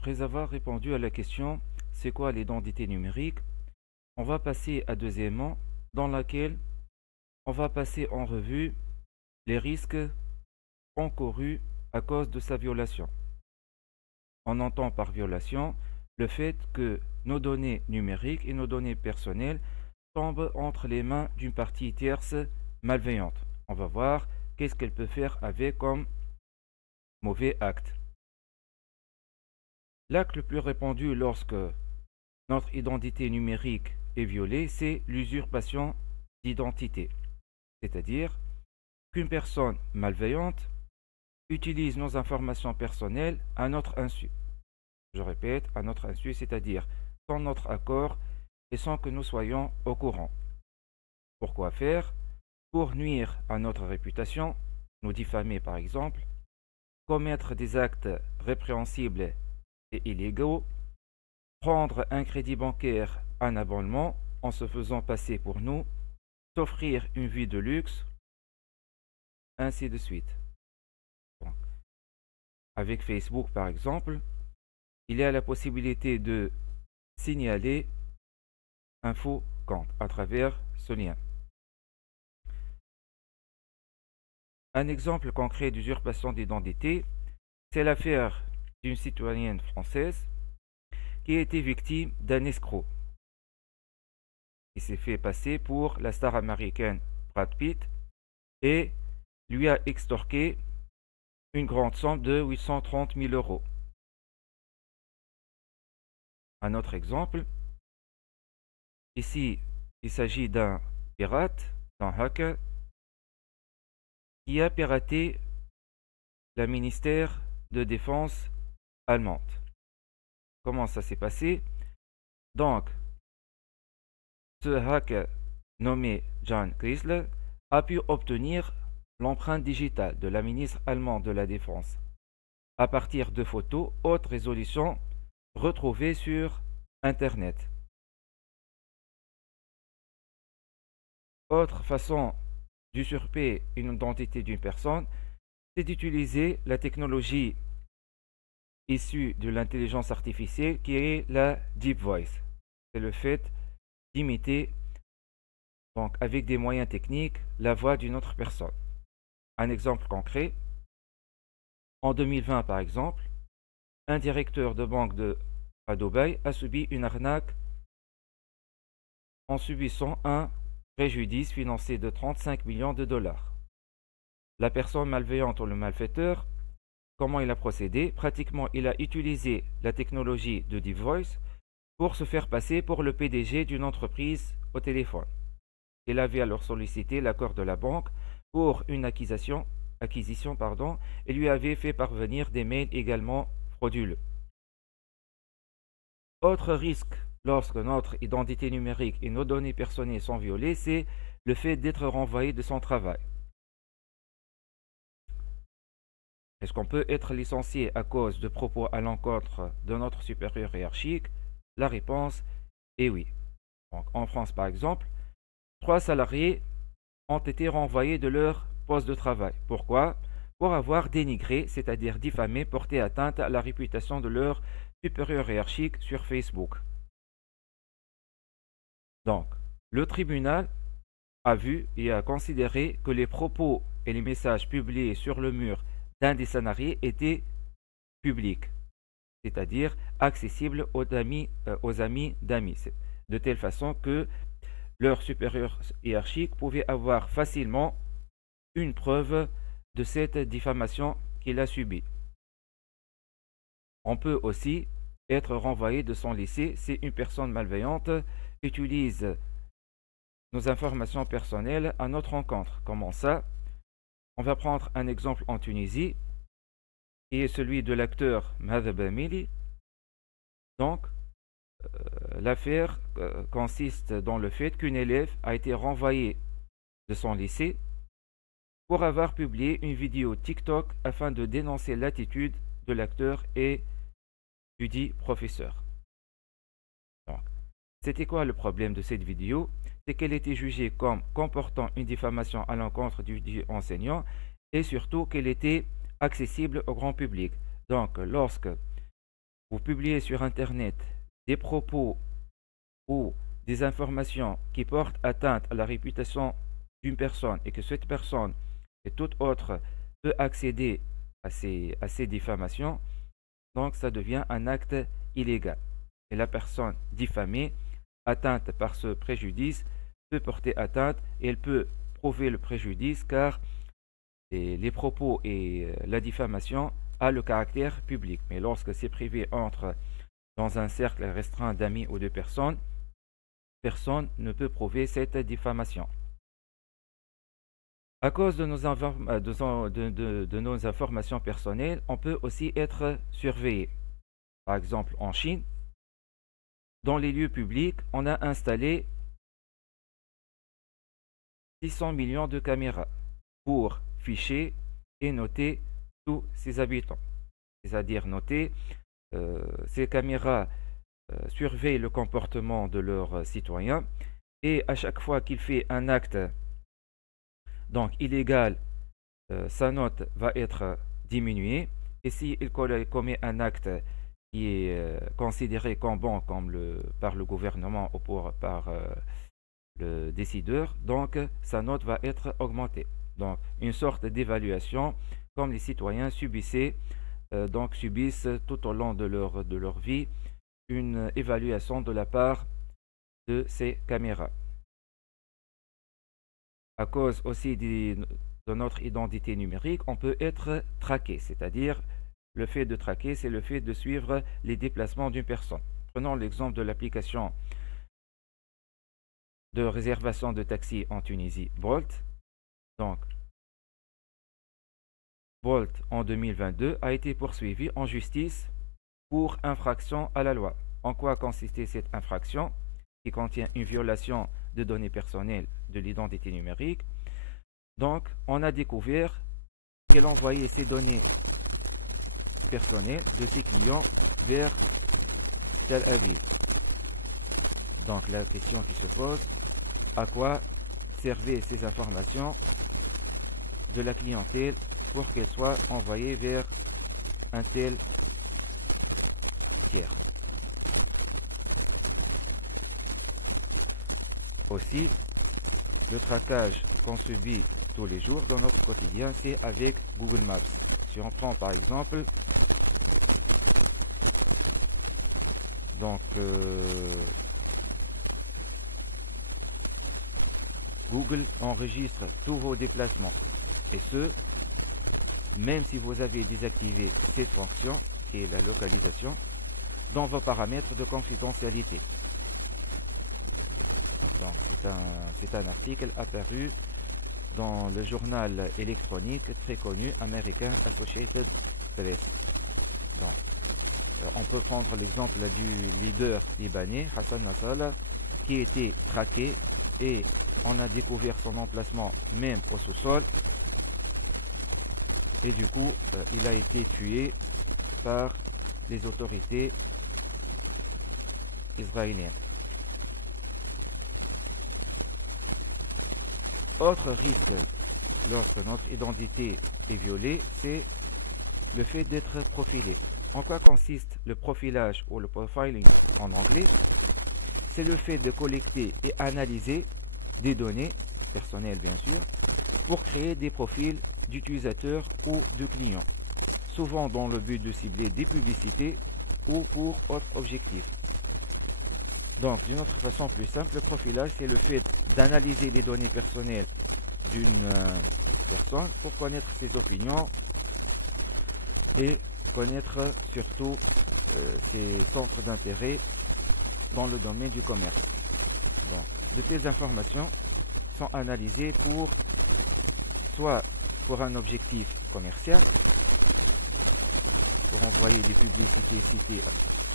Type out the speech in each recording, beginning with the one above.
après avoir répondu à la question c'est quoi l'identité numérique, on va passer à deuxièmement dans laquelle on va passer en revue les risques encourus à cause de sa violation. On entend par violation le fait que nos données numériques et nos données personnelles tombent entre les mains d'une partie tierce malveillante. On va voir qu'est-ce qu'elle peut faire avec comme mauvais acte. L'acte le plus répandu lorsque notre identité numérique est violée, c'est l'usurpation d'identité. C'est-à-dire qu'une personne malveillante utilise nos informations personnelles à notre insu. Je répète, à notre insu, c'est-à-dire sans notre accord et sans que nous soyons au courant. Pourquoi faire? Pour nuire à notre réputation, nous diffamer par exemple, commettre des actes répréhensibles et illégaux, prendre un crédit bancaire en abonnement en se faisant passer pour nous, s'offrir une vie de luxe, ainsi de suite. Donc, avec Facebook par exemple, il y a la possibilité de signaler un faux compte à travers ce lien. Un exemple concret d'usurpation d'identité, c'est l'affaire d'une citoyenne française qui a été victime d'un escroc. Il s'est fait passer pour la star américaine Brad Pitt et lui a extorqué une grande somme de 830 000 euros. Un autre exemple, ici il s'agit d'un pirate, d'un hacker, qui a piraté le ministère de Défense allemande. Comment ça s'est passé? Donc, ce hacker nommé John Chrysler a pu obtenir l'empreinte digitale de la ministre allemande de la Défense à partir de photos haute résolution retrouvées sur Internet. Autre façon d'usurper une identité d'une personne, c'est d'utiliser la technologie issue de l'intelligence artificielle qui est la Deep Voice. C'est le fait d'imiter, donc avec des moyens techniques, la voix d'une autre personne. Un exemple concret, en 2020 par exemple, un directeur de banque à Dubaï a subi une arnaque en subissant un préjudice financier de 35 millions de dollars. La personne malveillante ou le malfaiteur, comment il a procédé? Pratiquement, il a utilisé la technologie de Deep Voice pour se faire passer pour le PDG d'une entreprise au téléphone. Il avait alors sollicité l'accord de la banque pour une acquisition, et lui avait fait parvenir des mails également frauduleux. Autre risque lorsque notre identité numérique et nos données personnelles sont violées, c'est le fait d'être renvoyé de son travail. Est-ce qu'on peut être licencié à cause de propos à l'encontre de notre supérieur hiérarchique? La réponse est oui. Donc, en France, par exemple, 3 salariés ont été renvoyés de leur poste de travail. Pourquoi? Pour avoir dénigré, c'est-à-dire diffamé, porté atteinte à la réputation de leur supérieur hiérarchique sur Facebook. Donc, le tribunal a vu et a considéré que les propos et les messages publiés sur le mur d'un des salariés étaient publics, c'est-à-dire accessibles aux amis d'amis, de telle façon que leur supérieur hiérarchique pouvait avoir facilement une preuve de cette diffamation qu'il a subie. On peut aussi être renvoyé de son lycée si une personne malveillante utilise nos informations personnelles à notre encontre. Comment ça? On va prendre un exemple en Tunisie, qui est celui de l'acteur Mhadha Bamili. Donc, l'affaire consiste dans le fait qu'une élève a été renvoyée de son lycée pour avoir publié une vidéo TikTok afin de dénoncer l'attitude de l'acteur et du dit professeur. Donc, c'était quoi le problème de cette vidéo? C'est qu'elle était jugée comme comportant une diffamation à l'encontre du dit enseignant et surtout qu'elle était accessible au grand public. Donc, lorsque vous publiez sur Internet des propos ou des informations qui portent atteinte à la réputation d'une personne et que cette personne et toute autre peut accéder à ces diffamations, donc ça devient un acte illégal. Et la personne diffamée, atteinte par ce préjudice, peut porter atteinte et elle peut prouver le préjudice car les propos et la diffamation a le caractère public. Mais lorsque c'est privé entre dans un cercle restreint d'amis ou de personnes, personne ne peut prouver cette diffamation. À cause de nos informations personnelles, on peut aussi être surveillé. Par exemple, en Chine, dans les lieux publics, on a installé 600 millions de caméras pour ficher et noter tous ses habitants. C'est-à-dire noter, ces caméras surveillent le comportement de leurs citoyens et à chaque fois qu'il fait un acte donc illégal, sa note va être diminuée et s'il commet un acte qui est considéré comme bon par le gouvernement ou par le décideur, donc sa note va être augmentée. Donc une sorte d'évaluation comme les citoyens subissent tout au long de leur vie une évaluation de la part de ces caméras. À cause aussi de notre identité numérique, on peut être traqué, c'est-à-dire le fait de traquer, c'est le fait de suivre les déplacements d'une personne. Prenons l'exemple de l'application de réservation de taxi en Tunisie, Bolt. Donc, Bolt en 2022 a été poursuivi en justice pour infraction à la loi. En quoi consistait cette infraction qui contient une violation de données personnelles de l'identité numérique? Donc, on a découvert qu'elle envoyait ses données personnelles de ses clients vers Tel Aviv. Donc, la question qui se pose, à quoi servaient ces informations de la clientèle pour qu'elles soient envoyées vers un tel tiers? Aussi, le traquage qu'on subit tous les jours dans notre quotidien, c'est avec Google Maps. Si on prend par exemple, donc Google enregistre tous vos déplacements et ce, même si vous avez désactivé cette fonction qui est la localisation dans vos paramètres de confidentialité. C'est un article apparu dans le journal électronique très connu américain Associated Press. Donc, on peut prendre l'exemple du leader libanais Hassan Nasrallah qui était traqué et on a découvert son emplacement même au sous-sol et du coup il a été tué par les autorités israéliennes. Autre risque lorsque notre identité est violée, c'est le fait d'être profilé. En quoi consiste le profilage ou le profiling en anglais? C'est le fait de collecter et analyser des données, personnelles bien sûr, pour créer des profils d'utilisateurs ou de clients, souvent dans le but de cibler des publicités ou pour autre objectif. Donc, d'une autre façon plus simple, le profilage, c'est le fait d'analyser les données personnelles d'une personne pour connaître ses opinions et connaître surtout ses centres d'intérêt dans le domaine du commerce. Donc, de telles informations sont analysées soit pour un objectif commercial, pour envoyer des publicités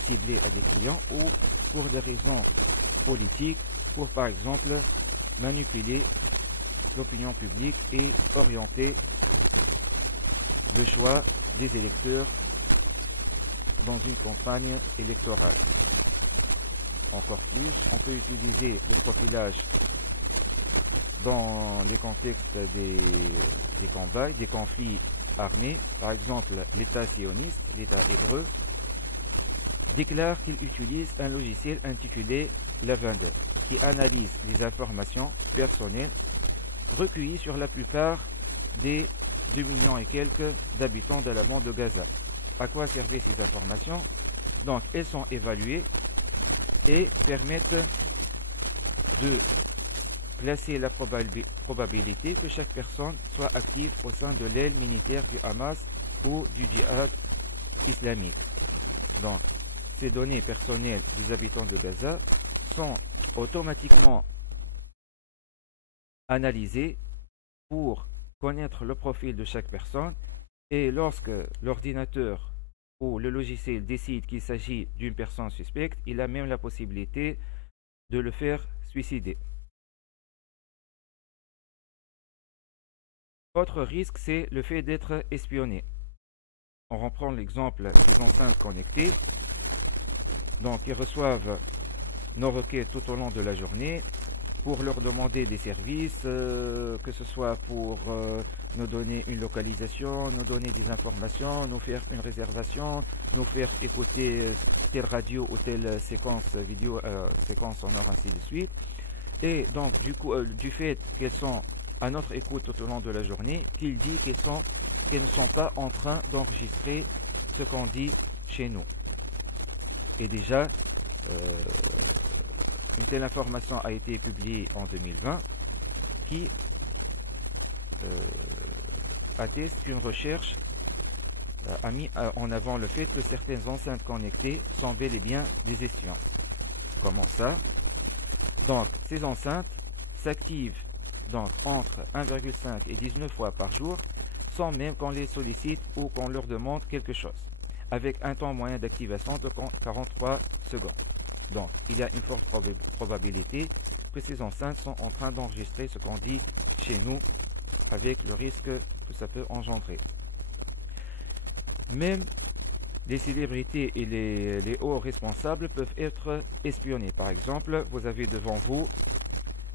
ciblées à des clients, ou pour des raisons politiques, pour par exemple manipuler l'opinion publique et orienter le choix des électeurs dans une campagne électorale. Encore plus, on peut utiliser le profilage dans les contextes des combats, des conflits armés. Par exemple, l'État sioniste, l'État hébreu, déclare qu'il utilise un logiciel intitulé Lavender qui analyse les informations personnelles recueillies sur la plupart des 2 millions et quelques d'habitants de la bande de Gaza. À quoi servaient ces informations? Donc, elles sont évaluées et permettent de classer la probabilité que chaque personne soit active au sein de l'aile militaire du Hamas ou du djihad islamique. Donc, ces données personnelles des habitants de Gaza sont automatiquement analysées pour connaître le profil de chaque personne, et lorsque l'ordinateur ou le logiciel décide qu'il s'agit d'une personne suspecte, il a même la possibilité de le faire suicider. Autre risque, c'est le fait d'être espionné. On reprend l'exemple des enceintes connectées. Donc, ils reçoivent nos requêtes tout au long de la journée pour leur demander des services, que ce soit pour nous donner une localisation, nous donner des informations, nous faire une réservation, nous faire écouter telle radio ou telle séquence vidéo, séquence sonore, ainsi de suite. Et donc, du coup, du fait qu'elles sont à notre écoute tout au long de la journée, qu'il dit qu'elles ne sont pas en train d'enregistrer ce qu'on dit chez nous. Et déjà, une telle information a été publiée en 2020 qui atteste qu'une recherche a mis en avant le fait que certaines enceintes connectées sont bel et bien des espions. Comment ça? Donc, ces enceintes s'activent donc entre 1,5 et 19 fois par jour sans même qu'on les sollicite ou qu'on leur demande quelque chose, avec un temps moyen d'activation de 43 secondes. Donc, il y a une forte probabilité que ces enceintes sont en train d'enregistrer ce qu'on dit chez nous, avec le risque que ça peut engendrer. Même les célébrités et les hauts responsables peuvent être espionnés. Par exemple, vous avez devant vous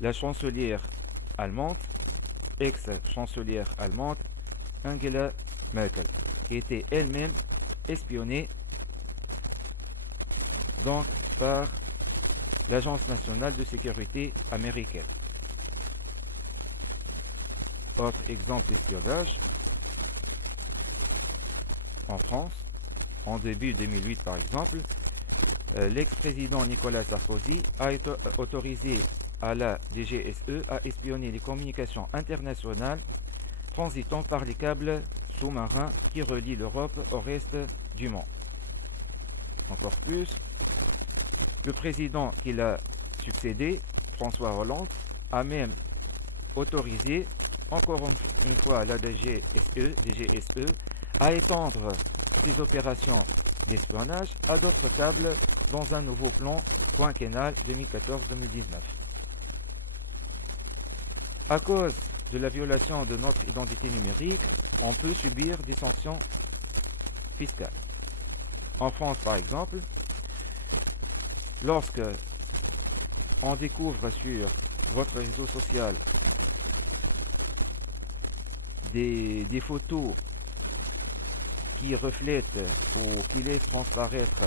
la chancelière allemande, ex-chancelière allemande, Angela Merkel, qui était elle-même espionnée donc par l'Agence nationale de sécurité américaine. Autre exemple d'espionnage, en France, en début 2008 par exemple, l'ex-président Nicolas Sarkozy a été autorisé à la DGSE à espionner les communications internationales transitant par les câbles sous-marins qui relient l'Europe au reste du monde. Encore plus, le président qui l'a succédé, François Hollande, a même autorisé, encore une fois, la DGSE à étendre ses opérations d'espionnage à d'autres câbles dans un nouveau plan quinquennal 2014-2019. À cause de la violation de notre identité numérique, on peut subir des sanctions fiscales. En France, par exemple, lorsque on découvre sur votre réseau social des photos qui reflètent ou qui laissent transparaître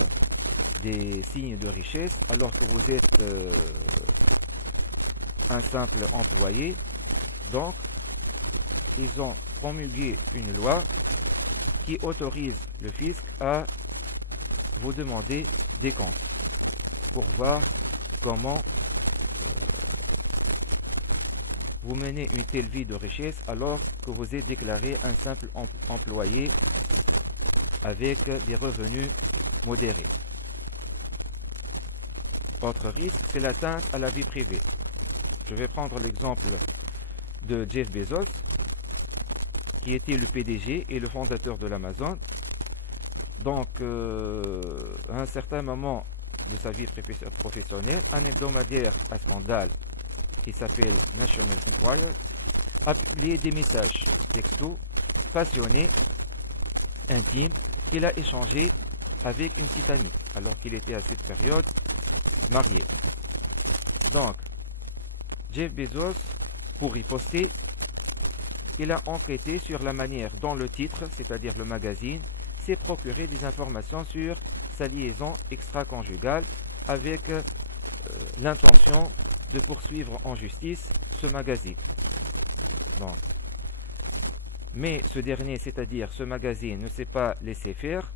des signes de richesse, alors que vous êtes un simple employé, donc ils ont promulgué une loi qui autorise le fisc à vous demander des comptes pour voir comment vous menez une telle vie de richesse alors que vous êtes déclaré un simple employé avec des revenus modérés. Autre risque, c'est l'atteinte à la vie privée. Je vais prendre l'exemple de Jeff Bezos, qui était le PDG et le fondateur de l'Amazon. Donc, à un certain moment de sa vie professionnelle, un hebdomadaire à scandale qui s'appelle National Enquirer a publié des messages textos passionnés, intimes, qu'il a échangés avec une petite amie, alors qu'il était à cette période marié. Donc, Jeff Bezos, pour riposter, il a enquêté sur la manière dont le titre, c'est-à-dire le magazine, s'est procuré des informations sur sa liaison extra-conjugale avec l'intention de poursuivre en justice ce magazine. Donc, mais ce dernier, c'est-à-dire ce magazine, ne s'est pas laissé faire.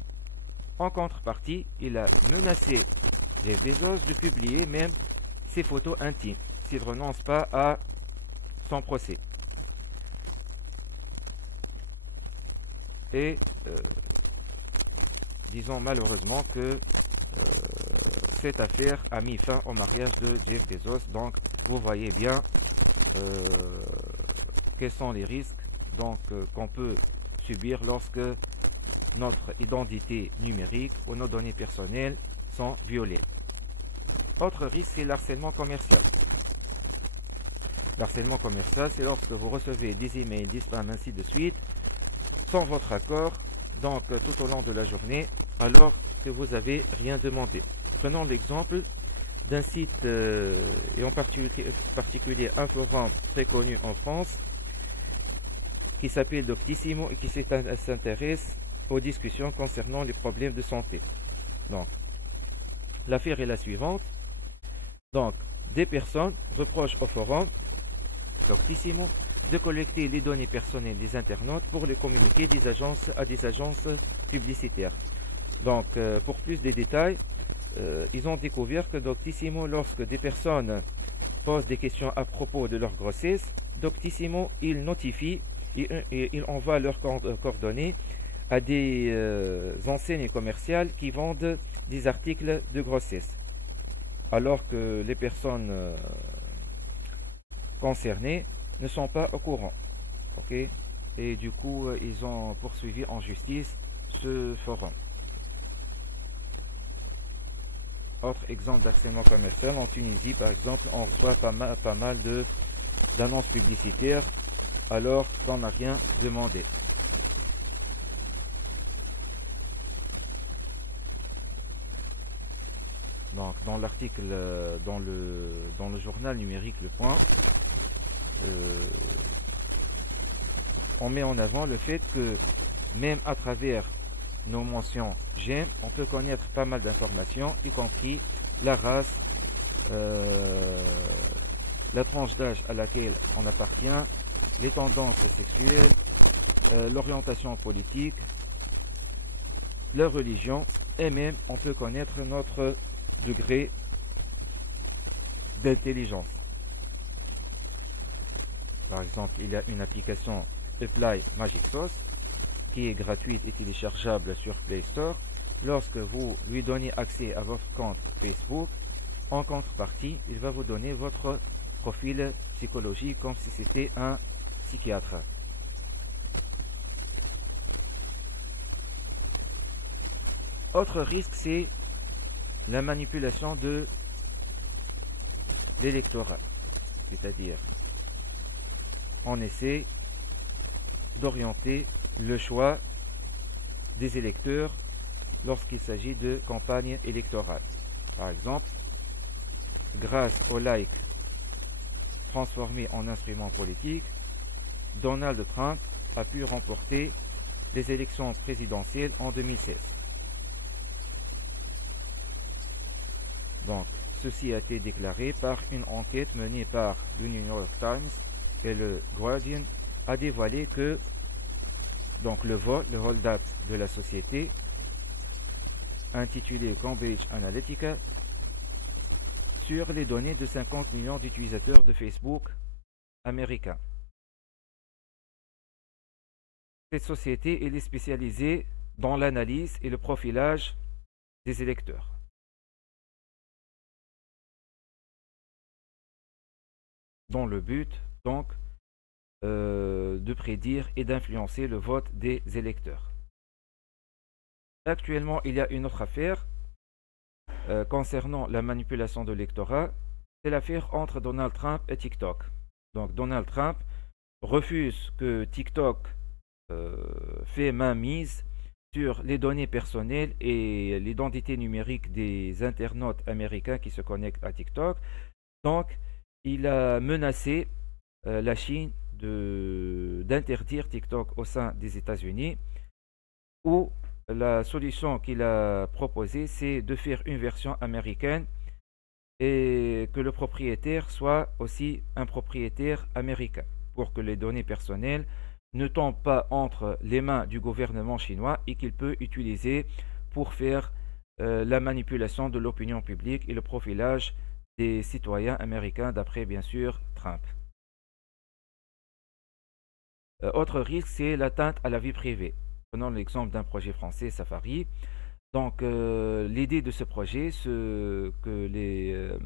En contrepartie, il a menacé Jeff Bezos de publier même ses photos intimes s'il ne renonce pas à son procès. Et disons malheureusement que cette affaire a mis fin au mariage de Jeff Bezos. Donc vous voyez bien quels sont les risques qu'on peut subir lorsque notre identité numérique ou nos données personnelles sont violées. Autre risque, c'est l'harcèlement commercial. L'harcèlement commercial, c'est lorsque vous recevez des emails, des spams, ainsi de suite, sans votre accord, donc tout au long de la journée, alors que vous n'avez rien demandé. Prenons l'exemple d'un site, et en particulier un forum très connu en France, qui s'appelle Doctissimo et qui s'intéresse aux discussions concernant les problèmes de santé. Donc, l'affaire est la suivante. Donc, des personnes reprochent au forum Doctissimo de collecter les données personnelles des internautes pour les communiquer à des agences publicitaires. Donc, pour plus de détails, ils ont découvert que Doctissimo, lorsque des personnes posent des questions à propos de leur grossesse, Doctissimo, il notifie et il envoie leurs coordonnées à des enseignes commerciales qui vendent des articles de grossesse, alors que les personnes concernées ne sont pas au courant. Okay? Et du coup, ils ont poursuivi en justice ce forum. Autre exemple d'harcèlement commercial, en Tunisie par exemple, on reçoit pas mal d'annonces publicitaires alors qu'on n'a rien demandé. Donc, dans l'article, dans le journal numérique Le Point, on met en avant le fait que même à travers nos mentions j'aime, on peut connaître pas mal d'informations, y compris la race, la tranche d'âge à laquelle on appartient, les tendances sexuelles, l'orientation politique, la religion, et même on peut connaître notre degré d'intelligence. Par exemple, il y a une application Apply Magic Sauce qui est gratuite et téléchargeable sur Play Store. Lorsque vous lui donnez accès à votre compte Facebook, en contrepartie, il va vous donner votre profil psychologique comme si c'était un psychiatre. Autre risque, c'est la manipulation de l'électorat, c'est-à-dire on essaie d'orienter le choix des électeurs lorsqu'il s'agit de campagne électorale. Par exemple, grâce aux likes transformés en instruments politiques, Donald Trump a pu remporter les élections présidentielles en 2016. Donc, ceci a été déclaré par une enquête menée par le New York Times et le Guardian, a dévoilé que donc le hold-up de la société, intitulé Cambridge Analytica, sur les données de 50 millions d'utilisateurs de Facebook américains. Cette société elle est spécialisée dans l'analyse et le profilage des électeurs. Dans le but, donc, de prédire et d'influencer le vote des électeurs. Actuellement, il y a une autre affaire concernant la manipulation de l'électorat. C'est l'affaire entre Donald Trump et TikTok. Donc, Donald Trump refuse que TikTok fait mainmise sur les données personnelles et l'identité numérique des internautes américains qui se connectent à TikTok. Donc, il a menacé la Chine d'interdire TikTok au sein des États-Unis, ou la solution qu'il a proposée, c'est de faire une version américaine et que le propriétaire soit aussi un propriétaire américain pour que les données personnelles ne tombent pas entre les mains du gouvernement chinois et qu'il peut utiliser pour faire la manipulation de l'opinion publique et le profilage des citoyens américains d'après bien sûr Trump. Autre risque, c'est l'atteinte à la vie privée. Prenons l'exemple d'un projet français, Safari. Donc, l'idée de ce projet, c'est que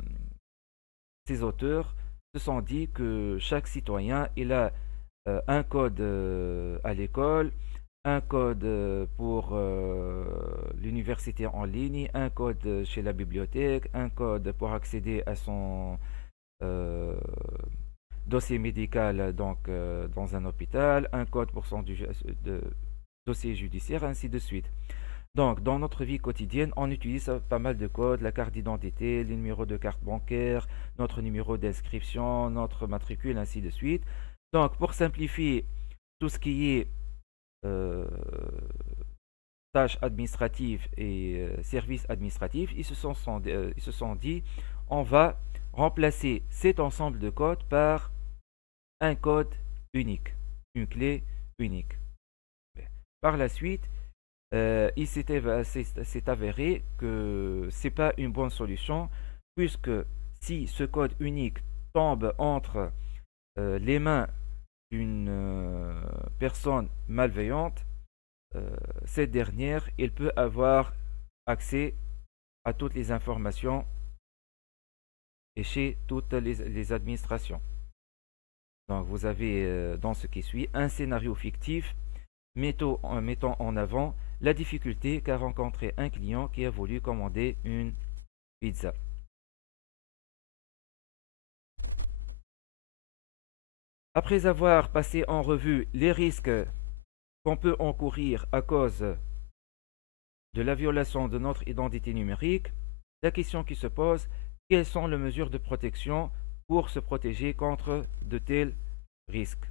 ces auteurs se sont dit que chaque citoyen, il a un code à l'école, un code pour l'université en ligne, un code chez la bibliothèque, un code pour accéder à son euh, dossier médical donc, dans un hôpital, un code pour son dossier judiciaire, ainsi de suite. Donc, dans notre vie quotidienne, on utilise pas mal de codes, la carte d'identité, le numéro de carte bancaire, notre numéro d'inscription, notre matricule, ainsi de suite. Donc, pour simplifier tout ce qui est euh, tâches administratives et services administratifs, ils se sont dit, on va remplacer cet ensemble de codes par un code unique, une clé unique. Par la suite, il s'est avéré que c'est pas une bonne solution, puisque si ce code unique tombe entre les mains d'une personne malveillante, cette dernière, elle peut avoir accès à toutes les informations et chez toutes les administrations. Donc vous avez dans ce qui suit un scénario fictif mettant en avant la difficulté qu'a rencontré un client qui a voulu commander une pizza. Après avoir passé en revue les risques qu'on peut encourir à cause de la violation de notre identité numérique, la question qui se pose, quelles sont les mesures de protection pour se protéger contre de tels risques?